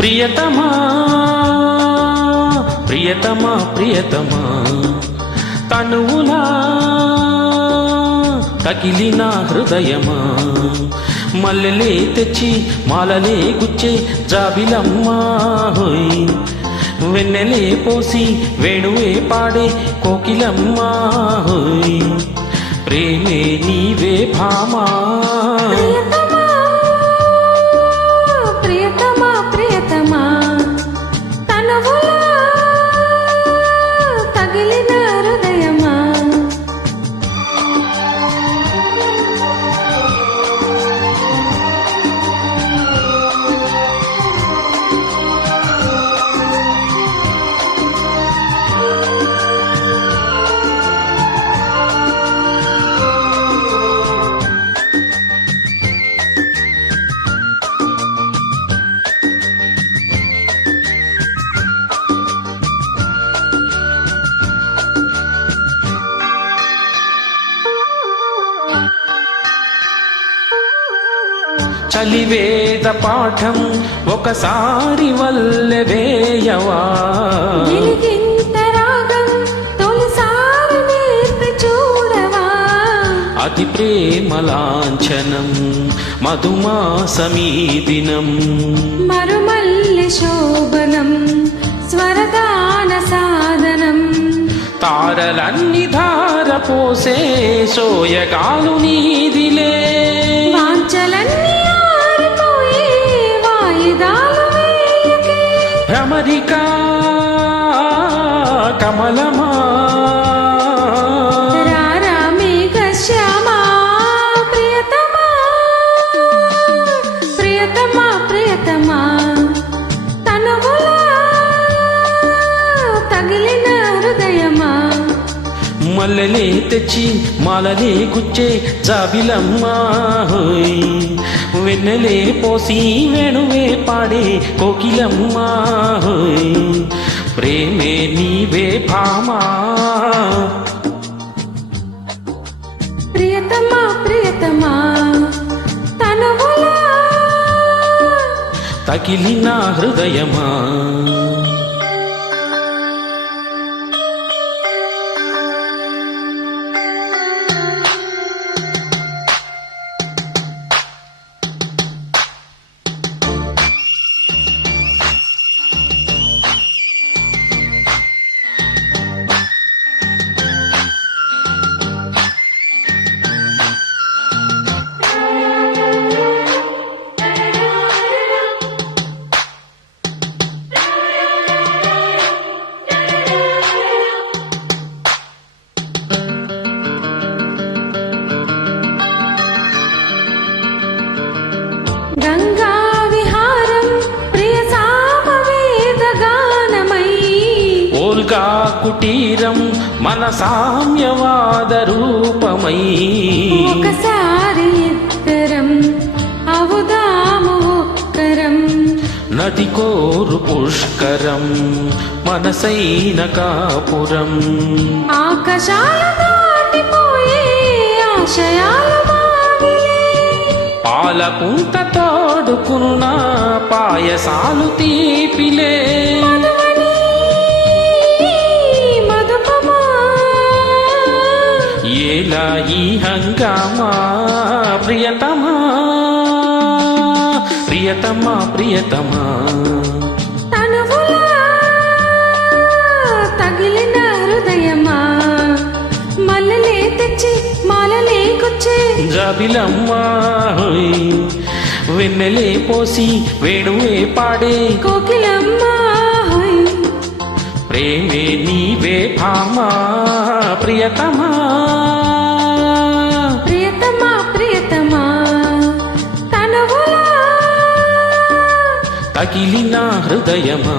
ప్రియతమా ప్రియతమా ప్రియతమా తనువులా తగిలిన హృదయమా మల్లెలే తెచ్చి మాలలే గుచ్చే జాబిలమ్మా హోయ్ వెన్నెలే పోసి వేణువే పాడే కోకిలమ్మా హోయ్ ప్రేమే నీవే భామా చలివేద పాఠం ఒకసారి వల్లె వేయవా అతి ప్రేమలాంఛనం మధుమాసమీ దినం మరుమల్లె శోభనం స్వరదాన సాధనం తారలన్ని ధార పోసే సోయగాలు నీదిలే వాంఛలన్నీ ఆరిపోయే వాయిదాలు వేయకే భ్రమరికా కమలమా మల్లెలే తెచ్చి మాలలే గుచ్చే జాబిలమ్మా హోయ్ వెన్నెలే పోసి వేణువే పాడే కోకిలమ్మా హోయ్ ప్రేమే నీవే భామా ప్రియతమా ప్రియతమా తనువులా తగిలిన హృదయమా గంగా విహారం ప్రియ సామవేద గానమై ఓల్గా కుటీరం మన సామ్యవాద రూపమై ఒకసారి ఇద్దరం అవుదాము ఒక్కరం నది కోరు పుష్కరం మనసైన కాపురం ఆకాశాలు దాటిపోయే ఆశయాలు పాలపుంత తోడుకున్న పాయసాలు తీపిలే ఏలా ఈ హంగామా ప్రియతమా ప్రియతమా ప్రియతమా తనువులా తగిలిన హృదయమా మల్లెలే తెచ్చి మాలలే గుచ్చే జాబిలమ్మా హోయ్ వెన్నెలే పోసి వేణువే పాడే కోకిలమ్మా హోయ్ ప్రేమే నీవే భామా ప్రియతమా ప్రియతమా ప్రియతమా తనువులా తగిలిన హృదయమా